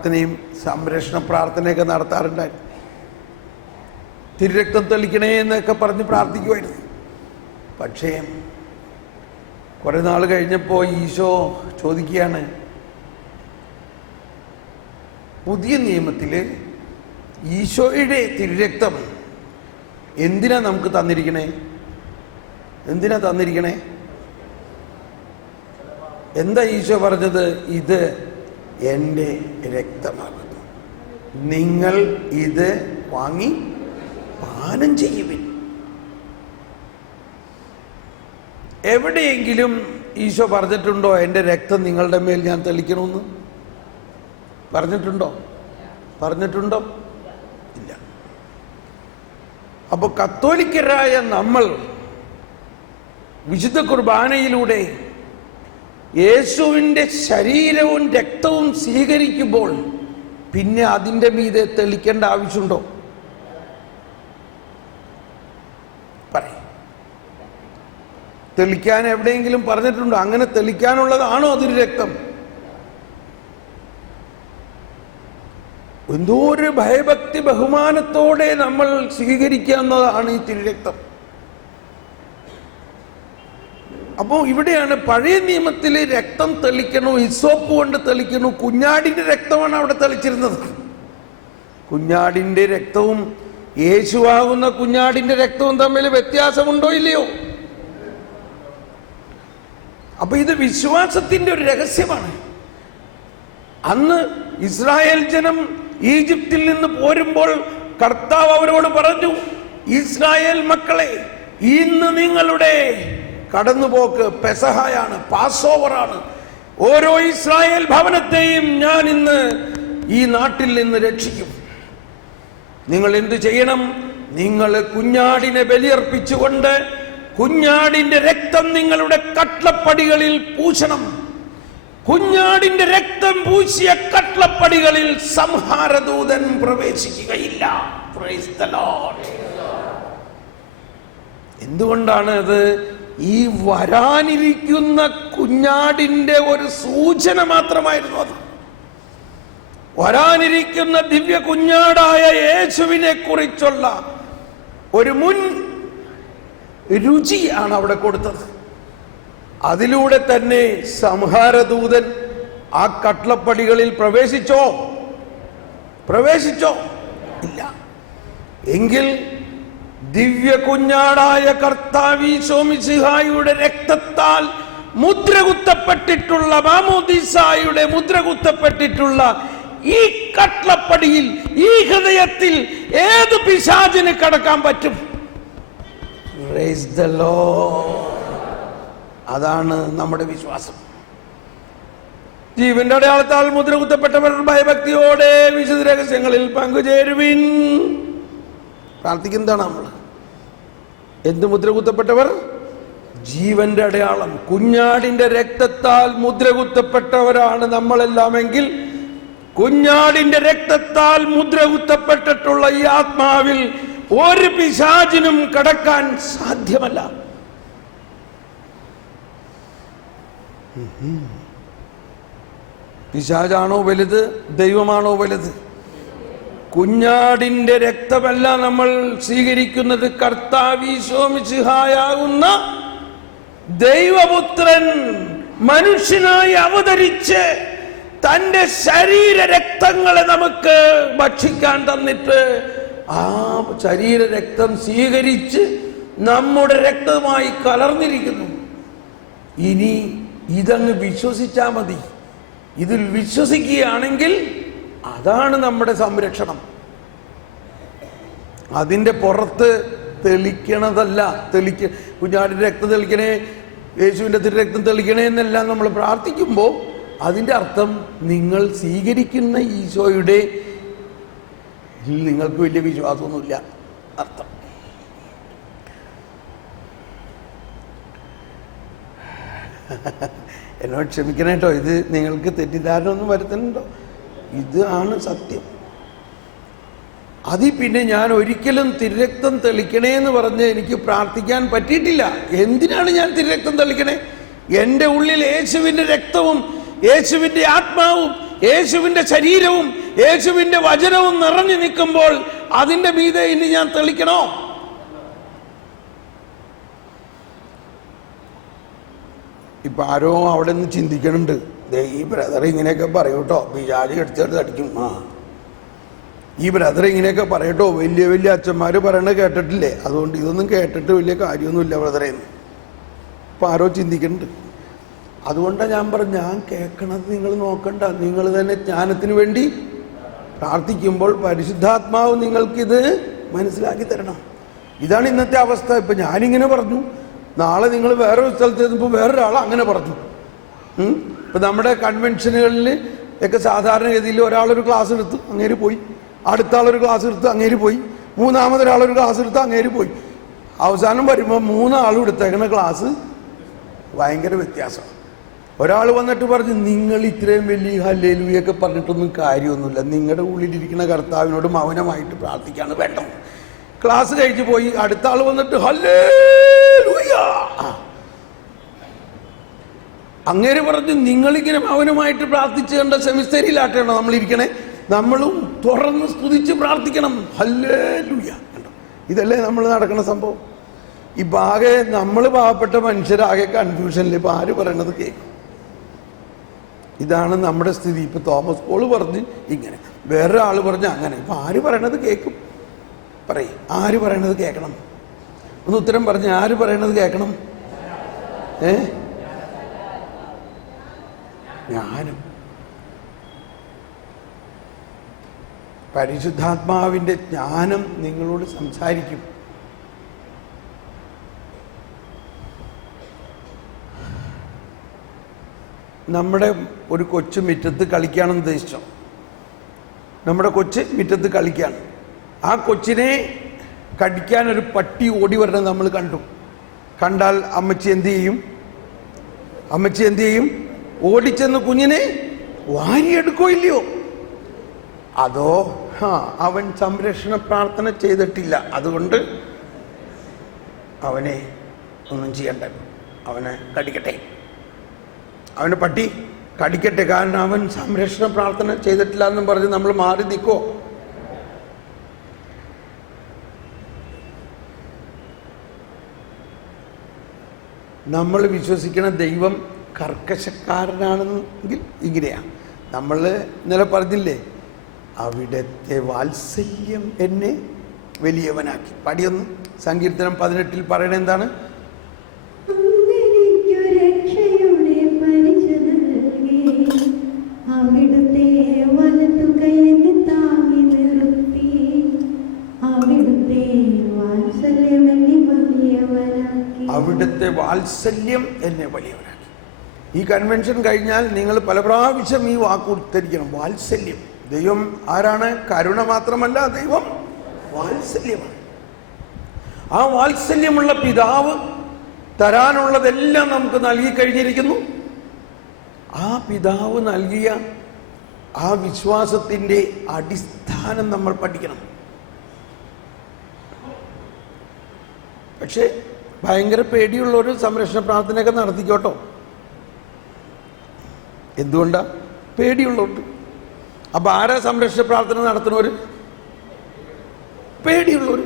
പ്രാർത്ഥനയും സംരക്ഷണ പ്രാർത്ഥനയൊക്കെ നടത്താറുണ്ടായിരുന്നു. തിരുരക്തം തെളിക്കണേ എന്നൊക്കെ പറഞ്ഞ് പ്രാർത്ഥിക്കുമായിരുന്നു. പക്ഷേ കുറേ നാൾ കഴിഞ്ഞപ്പോൾ ഈശോ ചോദിക്കുകയാണ്, പുതിയ നിയമത്തിൽ ഈശോയുടെ തിരുരക്തം എന്തിനാ നമുക്ക് തന്നിരിക്കണേ? എന്തിനാ തന്നിരിക്കണേ? എന്താ ഈശോ പറഞ്ഞത്? ഇത് എൻ്റെ രക്തമാകുന്നു, നിങ്ങൾ ഇത് വാങ്ങി പാനം ചെയ്യുവിൻ. എവിടെയെങ്കിലും ഈശോ പറഞ്ഞിട്ടുണ്ടോ എൻ്റെ രക്തം നിങ്ങളുടെ മേൽ ഞാൻ തെളിക്കണമെന്ന്? പറഞ്ഞിട്ടുണ്ടോ? ഇല്ല. അപ്പോൾ കത്തോലിക്കരായ നമ്മൾ വിശുദ്ധ കുർബാനയിലൂടെ യേശുവിൻ്റെ ശരീരവും രക്തവും സ്വീകരിക്കുമ്പോൾ പിന്നെ അതിൻ്റെ മീതെ തെളിക്കേണ്ട ആവശ്യമുണ്ടോ? പറയും. തെളിക്കാൻ എവിടെയെങ്കിലും പറഞ്ഞിട്ടുണ്ടോ? അങ്ങനെ തെളിക്കാനുള്ളതാണോ അതിന് രക്തം? എന്തോ ഒരു ഭയഭക്തി ബഹുമാനത്തോടെ നമ്മൾ സ്വീകരിക്കാവുന്നതാണ് ഈ തിരുരക്തം. അപ്പോൾ ഇവിടെയാണ് പഴയ നിയമത്തിൽ രക്തം തെളിക്കണു, ഹിസ്സോപ്പ് കൊണ്ട് തെളിക്കണു. കുഞ്ഞാടിൻ്റെ രക്തമാണ് അവിടെ തെളിച്ചിരുന്നത്. കുഞ്ഞാടിൻ്റെ രക്തവും യേശുവാകുന്ന കുഞ്ഞാടിൻ്റെ രക്തവും തമ്മിൽ വ്യത്യാസമുണ്ടോ ഇല്ലയോ? അപ്പൊ ഇത് വിശ്വാസത്തിന്റെ ഒരു രഹസ്യമാണ്. അന്ന് ഇസ്രായേൽ ജനം ഈജിപ്തിൽ നിന്ന് പോരുമ്പോൾ കർത്താവ് അവരോട് പറഞ്ഞു, ഇസ്രായേൽ മക്കളെ, ഇന്ന് നിങ്ങളുടെ കടന്നുപോക്ക് പെസഹയാണ്, പാസ് ഓവറാണ്. ഓരോ ഇസ്രായേൽ ഭവനത്തെയും ഞാൻ ഇന്ന് ഈ നാട്ടിൽ നിന്ന് രക്ഷിക്കും. നിങ്ങൾ എന്തു ചെയ്യണം? നിങ്ങൾ കുഞ്ഞാടിനെ ബലിയർപ്പിച്ചുകൊണ്ട് കുഞ്ഞാടിന്റെ രക്തം നിങ്ങളുടെ കട്ലപ്പടികളിൽ പൂശണം. കുഞ്ഞാടിന്റെ രക്തം പൂശിയ കട്ലപ്പടികളിൽ സംഹാരദൂതൻ പ്രവേശിക്കുകയില്ല. Praise the lord. എന്തുകൊണ്ടാണ് അത്? ഈ വരാനിരിക്കുന്ന കുഞ്ഞാടിന്റെ ഒരു സൂചന മാത്രമായിരുന്നു അത്. വരാനിരിക്കുന്ന ദിവ്യ കുഞ്ഞാടായ യേശുവിനെ കുറിച്ചുള്ള ഒരു മുൻ രുചിയാണ് അവിടെ കൊടുത്തത്. അതിലൂടെ തന്നെ സംഹാരദൂതൻ ആ കട്ലപ്പടികളിൽ പ്രവേശിച്ചോ? ഇല്ല. എങ്കിൽ ദിവ്യ കുഞ്ഞാടായ കർത്താവീശോ മിശിഹായുടെ രക്തത്താൽ മുദ്രകുത്തപ്പെട്ടിട്ടുള്ള, മാമോദീസായുടെ മുദ്രകുത്തപ്പെട്ടിട്ടുള്ള ഈ കട്ലപ്പടിയിൽ, ഈ ഹൃദയത്തിൽ ഏത് പിശാചിന് കടക്കാൻ പറ്റും? Price the Lord. അതാണ് നമ്മുടെ വിശ്വാസം. ജീവന്റെ അടയാളത്താൽ മുദ്രകുത്തപ്പെട്ടവർ ഭയഭക്തിയോടെ വിശുദ്ധ രഹസ്യങ്ങളിൽ പങ്കുചേരുവിൻ. പ്രാർത്ഥിക്കുന്നതാണ് നമ്മൾ. എന്ത് മുദ്രകുത്തപ്പെട്ടവർ? ജീവന്റെ അടയാളം, കുഞ്ഞാടിന്റെ രക്തത്താൽ മുദ്രകുത്തപ്പെട്ടവരാണ് നമ്മളെല്ലാമെങ്കിൽ കുഞ്ഞാടിന്റെ രക്തത്താൽ മുദ്രകുത്തപ്പെട്ടിട്ടുള്ള ഈ ആത്മാവിൽ ഒരു പിശാചിനും കടക്കാൻ സാധ്യമല്ല. പിശാചാണോ വലുത്? ദൈവമാണോ വലുത്? കുഞ്ഞാടിന്റെ രക്തമല്ല നമ്മൾ സ്വീകരിക്കുന്നത്, കർത്താവീശോ മിശിഹായാകുന്ന ദൈവപുത്രൻ മനുഷ്യനായി അവതരിച്ച് തന്റെ ശരീര രക്തങ്ങളെ നമുക്ക് ഭക്ഷിക്കാൻ തന്നിട്ട് ആ ശരീര രക്തം സ്വീകരിച്ച് നമ്മുടെ രക്തമായി കലർന്നിരിക്കുന്നു. ഇനി ഇതങ്ങ് വിശ്വസിച്ചാൽ മതി. ഇതിൽ വിശ്വസിക്കുകയാണെങ്കിൽ അതാണ് നമ്മുടെ സംരക്ഷണം. അതിൻ്റെ പുറത്ത് തെളിക്കണതല്ല. കുഞ്ഞാടിൻ്റെ രക്തം തെളിക്കണേ, യേശുവിൻ്റെ തിരുരക്തം തെളിക്കണേ എന്നെല്ലാം നമ്മൾ പ്രാർത്ഥിക്കുമ്പോൾ അതിൻ്റെ അർത്ഥം നിങ്ങൾ സ്വീകരിക്കുന്ന ഈശോയുടെ നിങ്ങൾക്ക് വലിയ വിശ്വാസമൊന്നുമില്ല അർത്ഥം. എന്നോട് ക്ഷമിക്കണം കേട്ടോ, ഇത് നിങ്ങൾക്ക് തെറ്റിദ്ധാരണ ഒന്നും വരുത്തുന്നുണ്ടോ? ഇത് ആണ് സത്യം. അതിൽ പിന്നെ ഞാൻ ഒരിക്കലും തിരുരക്തം തെളിക്കണേ എന്ന് പറഞ്ഞ് എനിക്ക് പ്രാർത്ഥിക്കാൻ പറ്റിയിട്ടില്ല. എന്തിനാണ് ഞാൻ തിരുരക്തം തെളിക്കണേ? എൻ്റെ ഉള്ളിൽ യേശുവിൻ്റെ രക്തവും യേശുവിൻ്റെ ആത്മാവും യേശുവിന്റെ ശരീരവും യേശുവിന്റെ വചനവും നിറഞ്ഞു നിൽക്കുമ്പോൾ അതിന്റെ മീതെ ഇനി ഞാൻ തെളിക്കണോ? ഇപ്പൊ ആരോ അവിടെ നിന്ന് ചിന്തിക്കണുണ്ട്, ഈ ബ്രദർ ഇങ്ങനെയൊക്കെ പറയൂട്ടോ, പിശാചി എടുത്തെടുത്ത് അടിക്കും. ഈ ബ്രദർ ഇങ്ങനെയൊക്കെ പറയട്ടോ, വലിയ വലിയ അച്ഛന്മാർ പറയണത് കേട്ടിട്ടില്ലേ, അതുകൊണ്ട് ഇതൊന്നും കേട്ടിട്ട് വലിയ കാര്യമൊന്നുമില്ല ബ്രദറേന്ന് ഇപ്പൊ ആരോ ചിന്തിക്കുന്നുണ്ട്. അതുകൊണ്ടാണ് ഞാൻ പറഞ്ഞു, ഞാൻ കേൾക്കണത് നിങ്ങൾ നോക്കണ്ട, നിങ്ങൾ തന്നെ ജ്ഞാനത്തിന് വേണ്ടി പ്രാർത്ഥിക്കുമ്പോൾ പരിശുദ്ധാത്മാവ് നിങ്ങൾക്കിത് മനസ്സിലാക്കി തരണം. ഇതാണ് ഇന്നത്തെ അവസ്ഥ. ഇപ്പൊ ഞാനിങ്ങനെ പറഞ്ഞു, നാളെ നിങ്ങൾ വേറൊരു സ്ഥലത്ത് എത്തുമ്പോൾ വേറൊരാൾ അങ്ങനെ പറഞ്ഞു. ഇപ്പൊ നമ്മുടെ കൺവെൻഷനുകളിൽ ഒക്കെ സാധാരണഗതിയിൽ ഒരാളൊരു ക്ലാസ് എടുത്ത് അങ്ങേര് പോയി, അടുത്ത ആളൊരു ക്ലാസ് എടുത്ത് അങ്ങേര് പോയി, മൂന്നാമതൊരാളൊരു ക്ലാസ് എടുത്ത് അങ്ങേര് പോയി. അവസാനം വരുമ്പോൾ മൂന്നാളും എടുത്തേക്കുന്ന ക്ലാസ് ഭയങ്കര വ്യത്യാസം. ഒരാൾ വന്നിട്ട് പറഞ്ഞു, നിങ്ങൾ ഇത്രയും വലിയ ഹല്ലേലൂയൊക്കെ പറഞ്ഞിട്ടൊന്നും കാര്യമൊന്നുമില്ല, നിങ്ങളുടെ ഉള്ളിലിരിക്കുന്ന കർത്താവിനോട് മൗനമായിട്ട് പ്രാർത്ഥിക്കാണ് വേണ്ടത്. ക്ലാസ് കഴിച്ചു പോയി. അടുത്ത ആൾ വന്നിട്ട് ഹല്ലേലൂയ. അങ്ങേര് പറഞ്ഞു, നിങ്ങളിങ്ങനെ മൗനമായിട്ട് പ്രാർത്ഥിച്ചു കണ്ട സെമിസ്റ്ററിയിലാട്ടാണോ നമ്മളിരിക്കണേ? നമ്മളും തുറന്ന് സ്തുതിച്ച് പ്രാർത്ഥിക്കണം. ഹല്ലേലൂയ. ഇതല്ലേ നമ്മൾ നടക്കുന്ന സംഭവം. ഇപ്പം ആകെ നമ്മൾ പാവപ്പെട്ട മനുഷ്യരാകെ കൺഫ്യൂഷനിൽ. ഇപ്പം ആര് പറയണത് കേൾക്കും? ഇതാണ് നമ്മുടെ സ്ഥിതി. ഇപ്പം തോമസ് പോൾ പറഞ്ഞ് ഇങ്ങനെ, വേറൊരാൾ പറഞ്ഞ് അങ്ങനെ. ഇപ്പം ആര് പറയണത് കേൾക്കും? പറയും, ആര് പറയണത് കേൾക്കണം? ഒന്ന് ഉത്തരം പറഞ്ഞ്, ആര് പറയണത് കേൾക്കണം? ഞാനും. പരിശുദ്ധാത്മാവിൻ്റെ ജ്ഞാനം നിങ്ങളോട് സംസാരിക്കും. നമ്മുടെ ഒരു കൊച്ചു മുറ്റത്ത് കളിക്കുകയാണെന്ന് ഉദ്ദേശിച്ചോ, നമ്മുടെ കൊച്ച് മുറ്റത്ത് കളിക്കുകയാണ്. ആ കൊച്ചിനെ കടിക്കാൻ ഒരു പട്ടി ഓടി വരണം നമ്മൾ കണ്ടു. കണ്ടാൽ അമ്മച്ചി എന്ത് ചെയ്യും? അമ്മച്ചി എന്ത് ചെയ്യും? ഓടിച്ചെന്ന് കുഞ്ഞിനെ വാരിയെടുക്കോ ഇല്ലയോ? അതോ അവൻ സംരക്ഷണ പ്രാർത്ഥന ചെയ്തിട്ടില്ല, അതുകൊണ്ട് അവനെ ഒന്നും ചെയ്യണ്ട, അവനെ കടിക്കട്ടെ, അവനെ പട്ടി കടിക്കട്ടെ, കാരണം അവൻ സംരക്ഷണ പ്രാർത്ഥന ചെയ്തിട്ടില്ല എന്നും പറഞ്ഞ് നമ്മൾ മാറി നിൽക്കോ? നമ്മൾ വിശ്വസിക്കുന്ന ദൈവം കർക്കശക്കാരനാണെങ്കിൽ ഇങ്ങനെയാണ്. നമ്മൾ ഇന്നലെ പറഞ്ഞില്ലേ, അവിടുത്തെ വാത്സല്യം എന്നെ വലിയവനാക്കി. പടിയൊന്ന് സങ്കീർത്തനം 18 പറയണ എന്താണ്? അവിടുത്തെ വാത്സല്യം എന്നെ വലിയവനാക്കി. ഈ കൺവെൻഷൻ കഴിഞ്ഞാൽ നിങ്ങൾ പല പ്രാവശ്യം ഈ വാക്ക് ഉദ്ധരിക്കണം, വാത്സല്യം. ദൈവം ആരാണ്? കരുണ മാത്രമല്ല, ദൈവം വാത്സല്യമാണ്. ആ വാത്സല്യമുള്ള പിതാവ് തരാനുള്ളതെല്ലാം നമുക്ക് നൽകി കഴിഞ്ഞിരിക്കുന്നു. ആ പിതാവ് നൽകിയ ആ വിശ്വാസത്തിൻ്റെ അടിസ്ഥാനം നമ്മൾ പഠിക്കണം. പക്ഷേ ഭയങ്കര പേടിയുള്ളൊരു സംരക്ഷണ പ്രാർത്ഥനയൊക്കെ നടത്തിക്കോട്ടോ. എന്തുകൊണ്ടാ? പേടിയുള്ളവർക്ക്. അപ്പൊ ആരാ സംരക്ഷണ പ്രാർത്ഥന നടത്തുന്നവർ? പേടിയുള്ളവർ.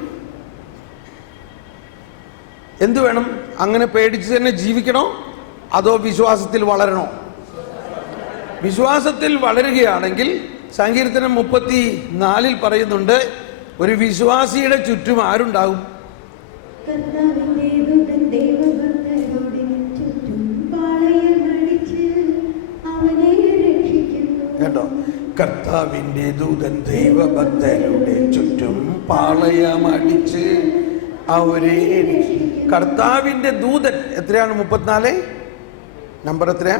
എന്തു വേണം? അങ്ങനെ പേടിച്ച് തന്നെ ജീവിക്കണോ അതോ വിശ്വാസത്തിൽ വളരണോ? വിശ്വാസത്തിൽ വളരുകയാണെങ്കിൽ സങ്കീർത്തനം 34 പറയുന്നുണ്ട്, ഒരു വിശ്വാസിയുടെ ചുറ്റും ആരുണ്ടാകും? കേട്ടോ, കർത്താവിന്റെ ദൂതൻ ദൈവഭക്തരുടെ ചുറ്റും പാളയമടിച്ച് അവരെ. കർത്താവിന്റെ ദൂതൻ എത്രയാണ്? 34 നമ്പർ എത്രയാ?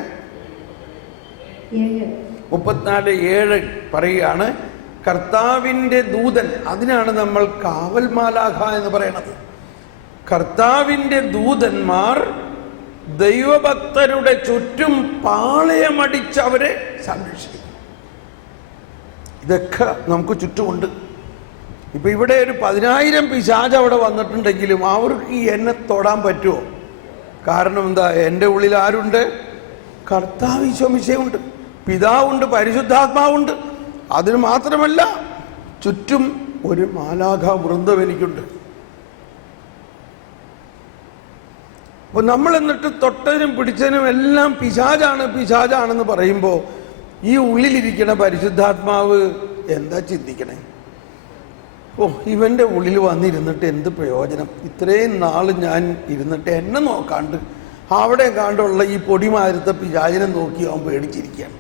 34:7 പറയുകയാണ്, കർത്താവിന്റെ ദൂതൻ. അതിനാണ് നമ്മൾ കാവൽ മാലാഖ എന്ന് പറയുന്നത്. കർത്താവിന്റെ ദൂതന്മാർ ദൈവഭക്തരുടെ ചുറ്റും പാളയമടിച്ച് അവരെ സംരക്ഷിക്കും. ഇതൊക്കെ നമുക്ക് ചുറ്റുമുണ്ട്. ഇപ്പൊ ഇവിടെ ഒരു 10,000 പിശാച് അവിടെ വന്നിട്ടുണ്ടെങ്കിലും അവർക്ക് എന്നെ തൊടാൻ പറ്റുമോ? കാരണം എന്താ? എൻ്റെ ഉള്ളിൽ ആരുണ്ട്? കർത്താവ് ഈശോ മിശിഹായുണ്ട്. പിതാവുണ്ട്, പരിശുദ്ധാത്മാവുണ്ട്. അതിന് മാത്രമല്ല ചുറ്റും ഒരു മാലാഖ വൃന്ദം എനിക്കുണ്ട്. അപ്പൊ നമ്മൾ എന്നിട്ട് തൊട്ടതിനും പിടിച്ചതിനും എല്ലാം പിശാചാണെന്ന് പറയുമ്പോൾ ഈ ഉള്ളിലിരിക്കണ പരിശുദ്ധാത്മാവ് എന്താ ചിന്തിക്കണേ? ഇവന്റെ ഉള്ളിൽ വന്നിരുന്നിട്ട് എന്ത് പ്രയോജനം? ഇത്രയും നാൾ ഞാൻ ഇരുന്നിട്ട് എന്നെ നോക്കാണ്ട് അവിടെ കാണ്ടുള്ള ഈ പൊടി മാതിരത്തെ പിശാചിനെ നോക്കി അവൻ പേടിച്ചിരിക്കുകയാണ്.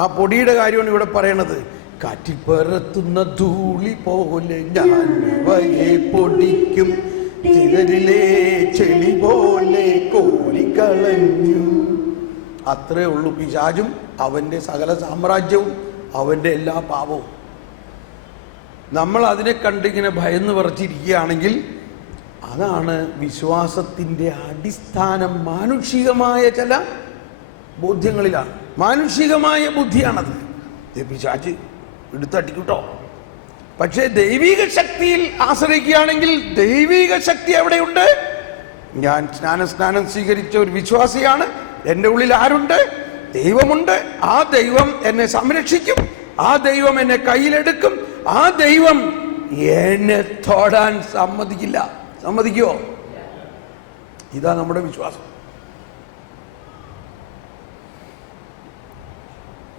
ആ പൊടിയുടെ കാര്യമാണ് ഇവിടെ പറയണത്. കാറ്റിൽ പറത്തുന്ന ധൂളി പോലെ ഞാൻ അവയെ പൊടിക്കും, ചിതറിലെ ചെളി പോലെ കോരിക്കളഞ്ഞു. അത്രേ ഉള്ളൂ പിശാചും അവന്റെ സകല സാമ്രാജ്യവും അവന്റെ എല്ലാ പാപവും. നമ്മൾ അതിനെ കണ്ടിങ്ങനെ ഭയന്ന് പറിച്ചിരിക്കുകയാണെങ്കിൽ അതാണ് വിശ്വാസത്തിൻ്റെ അടിസ്ഥാനം. മാനുഷികമായ ചില ബോധ്യങ്ങളിലാണ്, മാനുഷികമായ ബുദ്ധിയാണത്. പിശാച് എടുത്തടിക്കൂട്ടോ. പക്ഷേ ദൈവിക ശക്തിയിൽ ആശ്രയിക്കുകയാണെങ്കിൽ ദൈവിക ശക്തി എവിടെയുണ്ട്? ഞാൻ സ്നാനം സ്വീകരിച്ച ഒരു വിശ്വാസിയാണ്. എൻ്റെ ഉള്ളിൽ ആരുണ്ട്? ദൈവമുണ്ട്. ആ ദൈവം എന്നെ സംരക്ഷിക്കും, ആ ദൈവം എന്നെ കയ്യിലെടുക്കും, ആ ദൈവം എന്നെ തൊടാൻ സമ്മതിക്കില്ല. സമ്മതിക്കുമോ? ഇതാ നമ്മുടെ വിശ്വാസം.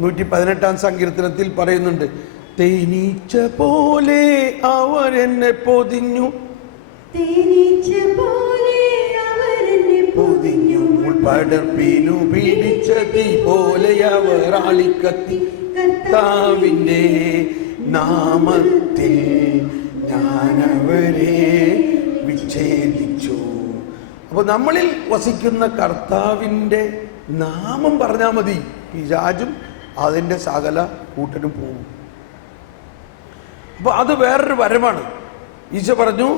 118-ാം സങ്കീർത്തനത്തിൽ പറയുന്നുണ്ട്, തേനീച്ച പോലെ അവർ എന്നെ പൊതിഞ്ഞു, പൊതിഞ്ഞു പടർപ്പിനു പിടിച്ച തീ പോലെ അവർ ആളിക്കത്തി, കർത്താവിന്റെ നാമത്തിൽ ഞാനവരെ വിച്ഛേദിച്ചു. അപ്പൊ നമ്മളിൽ വസിക്കുന്ന കർത്താവിന്റെ നാമം പറഞ്ഞാൽ മതി, പിശാചും അതിന്റെ സകല കൂട്ടനും പോകും. അപ്പൊ അത് വേറൊരു വരമാണ്. ഈശോ പറഞ്ഞു,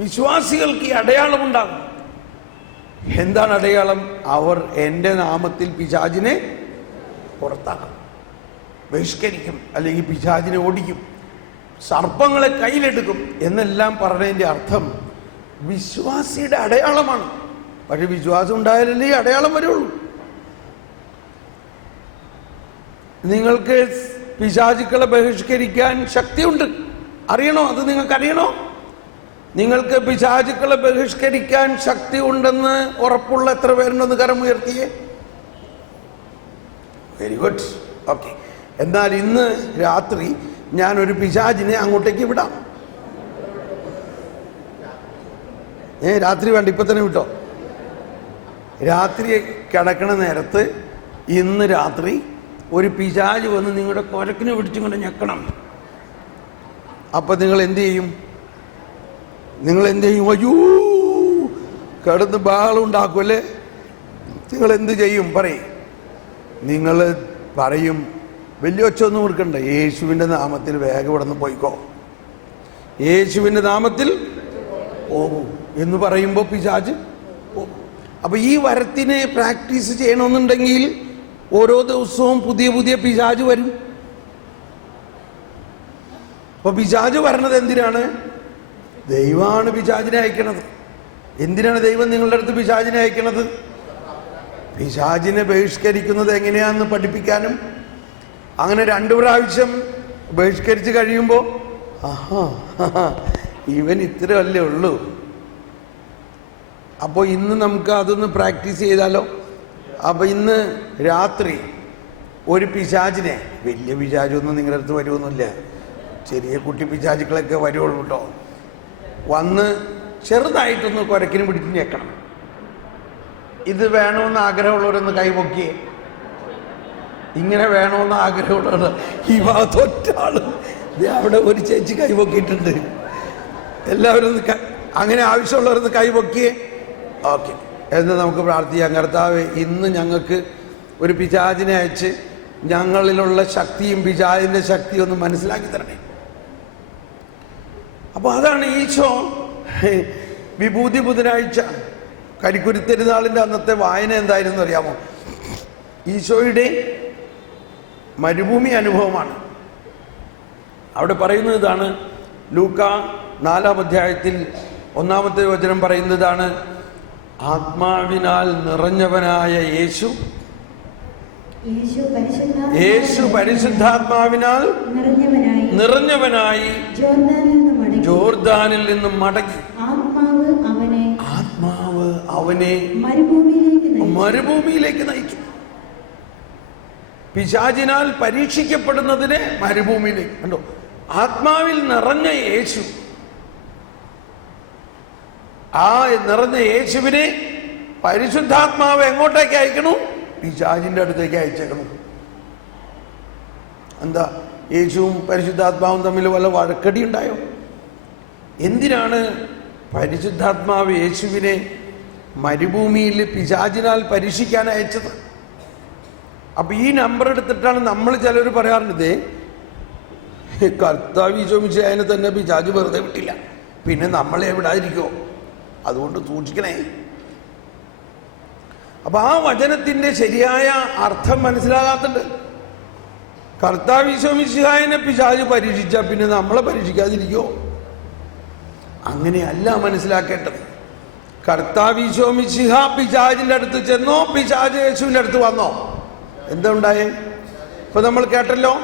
വിശ്വാസികൾക്ക് ഈ അടയാളമുണ്ടാകും. എന്താണ് അടയാളം? അവർ എൻ്റെ നാമത്തിൽ പിശാചിനെ പുറത്താക്കും, ബഹിഷ്കരിക്കും, അല്ലെങ്കിൽ പിശാചിനെ ഓടിക്കും, സർപ്പങ്ങളെ കയ്യിലെടുക്കും എന്നെല്ലാം പറഞ്ഞതിൻ്റെ അർത്ഥം വിശ്വാസിയുടെ അടയാളമാണ്. പക്ഷെ വിശ്വാസം ഉണ്ടായാലല്ലേ ഈ അടയാളം വരുള്ളൂ. നിങ്ങൾക്ക് പിശാചുക്കളെ ബഹിഷ്കരിക്കാൻ ശക്തിയുണ്ട്, അറിയണോ? അത് നിങ്ങൾക്കറിയണോ? നിങ്ങൾക്ക് പിശാചുക്കളെ ബഹിഷ്കരിക്കാൻ ശക്തി ഉണ്ടെന്ന് ഉറപ്പുള്ള എത്ര പേരുണ്ടെന്ന് കരം ഉയർത്തിയേ? Very good, okay. എന്നാൽ ഇന്ന് രാത്രി ഞാനൊരു പിശാചിനെ അങ്ങോട്ടേക്ക് വിടാം. രാത്രി വേണ്ട, ഇപ്പൊ തന്നെ വിട്ടോ. രാത്രി കിടക്കണ നേരത്ത് ഇന്ന് രാത്രി ഒരു പിശാച് വന്ന് നിങ്ങളുടെ കുരക്കിനെ പിടിച്ചും കൊണ്ട് ഞെക്കണം. അപ്പൊ നിങ്ങൾ എന്ത് ചെയ്യും? അയ്യോ കിടന്ന് ബഹളം ഉണ്ടാക്കുമല്ലേ? നിങ്ങൾ എന്ത് ചെയ്യും? പറയും. നിങ്ങൾ പറയും, വലിയ ഒച്ചൊന്നും കൊടുക്കണ്ട, യേശുവിൻ്റെ നാമത്തിൽ വേഗം ഇവിടെ നിന്ന് പോയിക്കോ, യേശുവിൻ്റെ നാമത്തിൽ പോകും എന്ന് പറയുമ്പോൾ പിശാച് പോകും. അപ്പൊ ഈ വരത്തിനെ പ്രാക്ടീസ് ചെയ്യണമെന്നുണ്ടെങ്കിൽ ഓരോ ദിവസവും പുതിയ പുതിയ പിശാച് വരും. അപ്പൊ പിശാച് വരണത് എന്തിനാണ്? ദൈവമാണ് പിശാചിനെ അയക്കണത്. എന്തിനാണ് ദൈവം നിങ്ങളുടെ അടുത്ത് പിശാചിനെ അയക്കണത്? പിശാചിനെ ബഹിഷ്കരിക്കുന്നത് എങ്ങനെയാണെന്ന് പഠിപ്പിക്കാനും. അങ്ങനെ 2 പ്രാവശ്യം ബഹിഷ്കരിച്ച് കഴിയുമ്പോൾ ഇവൻ ഇത്രയല്ലേ ഉള്ളൂ, അപ്പോൾ ഇന്ന് നമുക്ക് അതൊന്ന് പ്രാക്ടീസ് ചെയ്താലോ? അപ്പോൾ ഇന്ന് രാത്രി ഒരു പിശാചിനെ, വലിയ പിശാചൊന്നും നിങ്ങളുടെ അടുത്ത് വരുമൊന്നുമില്ല, ചെറിയ കുട്ടി പിശാചുക്കളൊക്കെ വരുള്ളൂ കേട്ടോ, വന്ന് ചെറുതായിട്ടൊന്ന് കുരക്കിന് പിടിച്ച് ഞെക്കണം. ഇത് വേണമെന്ന് ആഗ്രഹമുള്ളവരൊന്ന് കൈപൊക്കിയേ. ഇങ്ങനെ വേണമെന്ന് ആഗ്രഹമുള്ളവർ ഈ ഭാഗത്തൊറ്റാള് അവിടെ ഒരു ചേച്ചി കൈപൊക്കിയിട്ടുണ്ട്. എല്ലാവരും അങ്ങനെ ആവശ്യമുള്ളവരൊന്ന് കൈപൊക്കിയേ. ഓക്കെ, എന്ന് നമുക്ക് പ്രാർത്ഥിക്കാം. കർത്താവേ, ഇന്ന് ഞങ്ങൾക്ക് ഒരു പിശാചിനെ അയച്ച് ഞങ്ങളിലുള്ള ശക്തിയും പിശാചിൻ്റെ ശക്തിയും ഒന്ന് മനസ്സിലാക്കി തരണേ. അപ്പോൾ അതാണ് ഈശോ വിഭൂതി ബുധനാഴ്ച കരിക്കുരുത്തിരുന്നാളിൻ്റെ അന്നത്തെ വായന എന്തായിരുന്നു അറിയാമോ? ഈശോയുടെ മരുഭൂമി അനുഭവമാണ്. അവിടെ പറയുന്നത് ഇതാണ്. ലൂക്ക 4-ാം അധ്യായത്തിൽ 1-ാമത്തെ വചനം പറയുന്നതാണ്, ആത്മാവിനാൽ നിറഞ്ഞവനായ യേശു യേശു പരിശുദ്ധാത്മാവിനാൽ നിറഞ്ഞവനായി ജോർദാനിൽ നിന്നും മടങ്ങി. ആത്മാവ് അവനെ മരുഭൂമിയിലേക്ക് നയിച്ചു. പിശാചിനാൽ പരീക്ഷിക്കപ്പെടുന്നതിനെ മരുഭൂമിയിലേക്ക്. കണ്ടോ, ആത്മാവിൽ നിറഞ്ഞ യേശു, ആ നിറഞ്ഞ യേശുവിനെ പരിശുദ്ധാത്മാവ് എങ്ങോട്ടേക്ക് അയക്കണു? പിശാചിന്റെ അടുത്തേക്ക് അയച്ചേക്കണം. എന്താ, യേശുവും പരിശുദ്ധാത്മാവും തമ്മിൽ വല്ല വഴക്കടി ഉണ്ടായോ? എന്തിനാണ് പരിശുദ്ധാത്മാവ് യേശുവിനെ മരുഭൂമിയിൽ പിശാചിനാൽ പരീക്ഷിക്കാൻ അയച്ചത്? അപ്പൊ ഈ നമ്പർ എടുത്തിട്ടാണ് നമ്മൾ ചിലർ പറയാറുണ്ട്, കർത്താവ് ഈശോമിശിഹായെ തന്നെ പിശാച് വെറുതെ വിട്ടില്ല, പിന്നെ നമ്മളെ വിടാതിരിക്കോ? അതുകൊണ്ട് സൂക്ഷിക്കണേ. അപ്പൊ ആ വചനത്തിന്റെ ശരിയായ അർത്ഥം മനസ്സിലാകാത്തുണ്ട്. കർത്താവ് ഈശോമിശിഹായെ പിശാച് പരീക്ഷിച്ചാ പിന്നെ നമ്മളെ പരീക്ഷിക്കാതിരിക്കോ? അങ്ങനെയല്ല മനസ്സിലാക്കേണ്ടത്. കർത്താവ് ഈശോമിശിഹ പിശാചിന്റെ അടുത്ത് ചെന്നോ, പിശാച് യേശുവിന്റെ അടുത്ത് വന്നോ? എന്താ ഉണ്ടായേ? ഇപ്പൊ നമ്മൾ കേട്ടല്ലോ,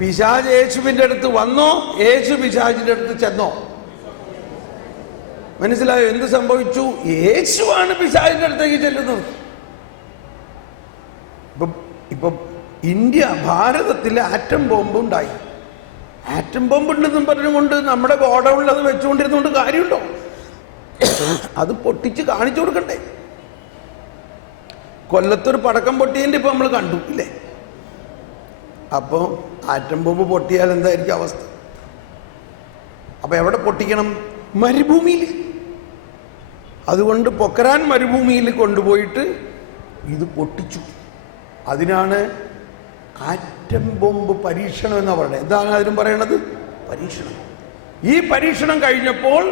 പിശാച് യേശുവിന്റെ അടുത്ത് വന്നോ, യേശു പിശാചിന്റെ അടുത്ത് ചെന്നോ? മനസ്സിലായോ? എന്ത് സംഭവിച്ചു? യേശുവാണ് പിശാചിന്റെ അടുത്തേക്ക് ചെല്ലുന്നത്. ഇപ്പൊ ഇന്ത്യ, ഭാരതത്തിലെ ആറ്റം ബോംബ് ഉണ്ടായി. ആറ്റം ബോംബ് ഉണ്ടെന്നും പറഞ്ഞുകൊണ്ട് നമ്മുടെ ഗോഡൌണിൽ അത് വെച്ചുകൊണ്ടിരുന്നുകൊണ്ട് കാര്യമുണ്ടോ? അത് പൊട്ടിച്ച് കാണിച്ചു കൊടുക്കണ്ടേ? കൊല്ലത്തൊരു പടക്കം പൊട്ടിയതിൻ്റെ ഇപ്പൊ നമ്മൾ കണ്ടു ഇല്ലേ? അപ്പോൾ ആറ്റം ബോംബ് പൊട്ടിയാൽ എന്തായിരിക്കും അവസ്ഥ? അപ്പൊ എവിടെ പൊട്ടിക്കണം? മരുഭൂമിയിൽ. അതുകൊണ്ട് പൊക്കരാൻ മരുഭൂമിയിൽ കൊണ്ടുപോയിട്ട് ഇത് പൊട്ടിച്ചു. അതിനാണ് ആറ്റം ബോംബ് പരീക്ഷണം എന്ന് പറയുന്നത്. എന്താണ് അതിനും പറയണത്? പരീക്ഷണം. ഈ പരീക്ഷണം കഴിഞ്ഞപ്പോൾ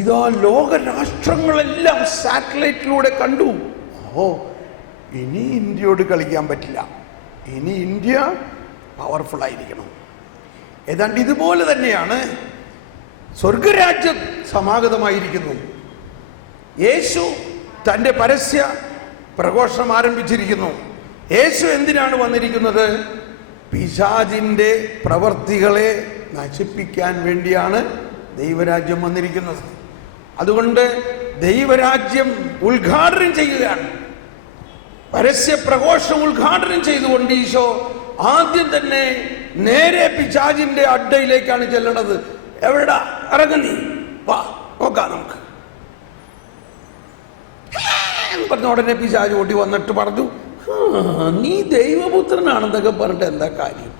ഇതാ ലോകരാഷ്ട്രങ്ങളെല്ലാം സാറ്റലൈറ്റിലൂടെ കണ്ടു, ഓ ഇനി ഇന്ത്യയോട് കളിക്കാൻ പറ്റില്ല, ഇനി ഇന്ത്യ പവർഫുൾ ആയിരിക്കണം. ഏതാണ്ട് ഇതുപോലെ തന്നെയാണ് സ്വർഗരാജ്യം സമാഗതമായിരിക്കുന്നു. യേശു തൻ്റെ പരസ്യ പ്രഘോഷണം ആരംഭിച്ചിരിക്കുന്നു. യേശു എന്തിനാണ് വന്നിരിക്കുന്നത്? പിശാചിൻ്റെ പ്രവർത്തികളെ നശിപ്പിക്കാൻ വേണ്ടിയാണ് ദൈവരാജ്യം വന്നിരിക്കുന്നത്. അതുകൊണ്ട് ദൈവരാജ്യം ഉദ്ഘാടനം ചെയ്യുകയാണ്. പരസ്യ പ്രഘോഷം ഉദ്ഘാടനം ചെയ്തുകൊണ്ട് ഈശോ ആദ്യം തന്നെ നേരെ പിശാചിന്റെ അഡ്ഡയിലേക്കാണ് ചെല്ലണത്. എവിടാ? ഇറങ്ങി വാ, നോക്കാം നമുക്ക് പറഞ്ഞ ഉടനെ പിശാച് ഓടി വന്നിട്ട് പറഞ്ഞു, നീ ദൈവപുത്രനാണെന്നൊക്കെ പറഞ്ഞിട്ട് എന്താ കാര്യം?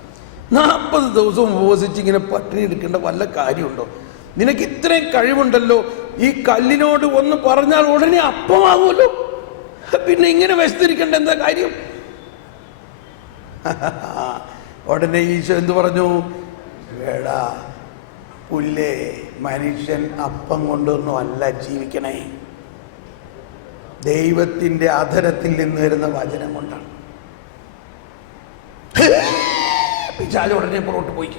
40 ദിവസം ഉപവസിച്ച് ഇങ്ങനെ പട്ടിണി എടുക്കേണ്ട വല്ല കാര്യമുണ്ടോ? നിനക്ക് ഇത്രയും കഴിവുണ്ടല്ലോ, ഈ കല്ലിനോട് ഒന്ന് പറഞ്ഞാൽ ഉടനെ അപ്പമാകുമല്ലോ, പിന്നെ ഇങ്ങനെ വിശന്നിരിക്കേണ്ട എന്താ കാര്യം? ഉടനെ ഈശോ എന്തു പറഞ്ഞു? വേടാ പുല്ലേ, മനുഷ്യൻ അപ്പം കൊണ്ടൊന്നും അല്ല ജീവിക്കണേ, ദൈവത്തിൻ്റെ അധരത്തിൽ നിന്ന് വരുന്ന വചനം കൊണ്ടാണ്. പിശാച് ഉടനെ പുറകോട്ട് പോയി.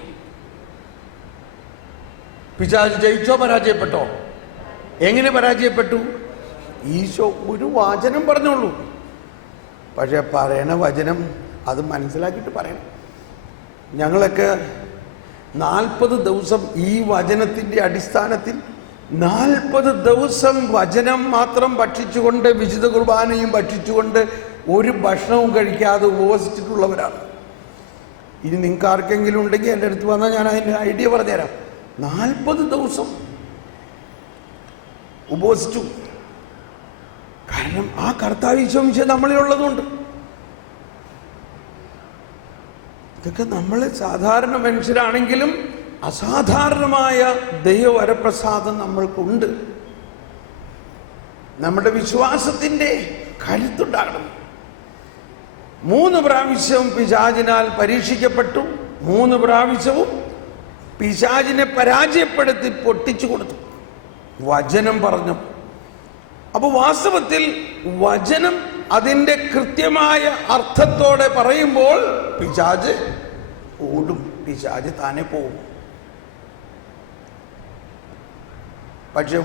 പിശാച് ജയിച്ചോ പരാജയപ്പെട്ടോ? എങ്ങനെ പരാജയപ്പെട്ടു? ഈശോ ഒരു വചനം പറഞ്ഞോളൂ, പക്ഷെ പറയണ വചനം അത് മനസ്സിലാക്കിയിട്ട് പറയണം. ഞങ്ങളൊക്കെ 40 ദിവസം ഈ വചനത്തിൻ്റെ അടിസ്ഥാനത്തിൽ 40 ദിവസം വചനം മാത്രം ഭക്ഷിച്ചുകൊണ്ട്, വിശുദ്ധ കുർബാനയും ഭക്ഷിച്ചുകൊണ്ട്, ഒരു ഭക്ഷണവും കഴിക്കാതെ ഉപവസിച്ചിട്ടുള്ളവരാണ്. ഇനി നിങ്ങൾക്ക് ആർക്കെങ്കിലും ഉണ്ടെങ്കിൽ എൻ്റെ അടുത്ത് വന്നാൽ ഞാൻ അതിൻ്റെ ഐഡിയ പറഞ്ഞുതരാം. 40 ദിവസം ഉപവസിച്ചു. കാരണം ആ കർത്താവ് ഈശോ മിശിഹാ നമ്മളിലുള്ളതുകൊണ്ട്. ഇതൊക്കെ നമ്മൾ സാധാരണ മനുഷ്യരാണെങ്കിലും അസാധാരണമായ ദൈവവരപ്രസാദം നമ്മൾക്കുണ്ട്. നമ്മുടെ വിശ്വാസത്തിൻ്റെ കരുത്തുണ്ടാകണം. 3 പ്രാവശ്യവും പിശാചിനാൽ പരീക്ഷിക്കപ്പെട്ടു. 3 പ്രാവശ്യവും പിശാചിനെ പരാജയപ്പെടുത്തി പൊട്ടിച്ചു കൊടുത്തു വചനം പറഞ്ഞു. അപ്പോൾ വാസ്തവത്തിൽ വചനം അതിൻ്റെ കൃത്യമായ അർത്ഥത്തോടെ പറയുമ്പോൾ പിശാച് ഓടും, പിശാച് താനെ പോകും. പക്ഷെ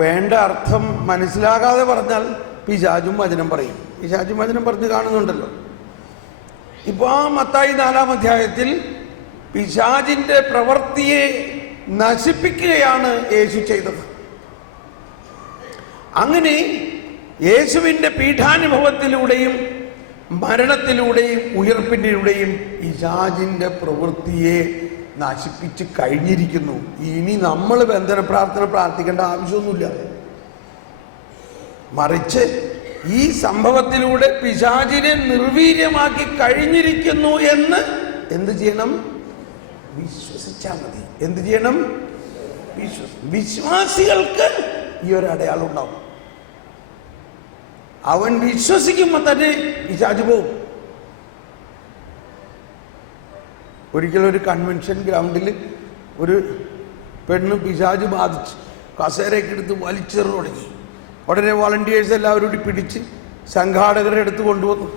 വേണ്ട അർത്ഥം മനസ്സിലാകാതെ പറഞ്ഞാൽ പിശാചും വചനം പറയും. പിശാചും വചനം പറഞ്ഞ് കാണുന്നുണ്ടല്ലോ. ഇപ്പോൾ ആ മത്തായി 4-ാം അധ്യായത്തിൽ പിശാചിന്റെ പ്രവൃത്തിയെ നശിപ്പിക്കുകയാണ് യേശു ചെയ്തത്. അങ്ങനെ യേശുവിൻ്റെ പീഠാനുഭവത്തിലൂടെയും മരണത്തിലൂടെയും ഉയർപ്പിലൂടെയും പിശാചിന്റെ പ്രവൃത്തിയെ നശിപ്പിച്ച് കഴിഞ്ഞിരിക്കുന്നു. ഇനി നമ്മൾ ബന്ധന പ്രാർത്ഥന പ്രാർത്ഥിക്കേണ്ട ആവശ്യമൊന്നുമില്ല. മറിച്ച് ഈ സംഭവത്തിലൂടെ പിശാചിനെ നിർവീര്യമാക്കി കഴിഞ്ഞിരിക്കുന്നു എന്ന് എന്ത് ചെയ്യണം? വിശ്വസിച്ചാൽ മതി. എന്ത് ചെയ്യണം? വിശ്വാസികൾക്ക് ഈ ഒരു അടയാളം ഉണ്ടാവും. അവൻ വിശ്വസിക്കുമ്പോൾ തന്നെ പിശാച് പോവും. ഒരിക്കലും ഒരു കൺവെൻഷൻ ഗ്രൗണ്ടിൽ ഒരു പെണ്ണ് പിശാച് ബാധിച്ച് കസേരയൊക്കെ എടുത്ത് വലിച്ചെറിഞ്ഞു തുടങ്ങി. ഉടനെ വോളണ്ടിയേഴ്സ് എല്ലാവരും കൂടി പിടിച്ച് സംഘാടകരുടെ അടുത്ത് കൊണ്ടുവന്നു.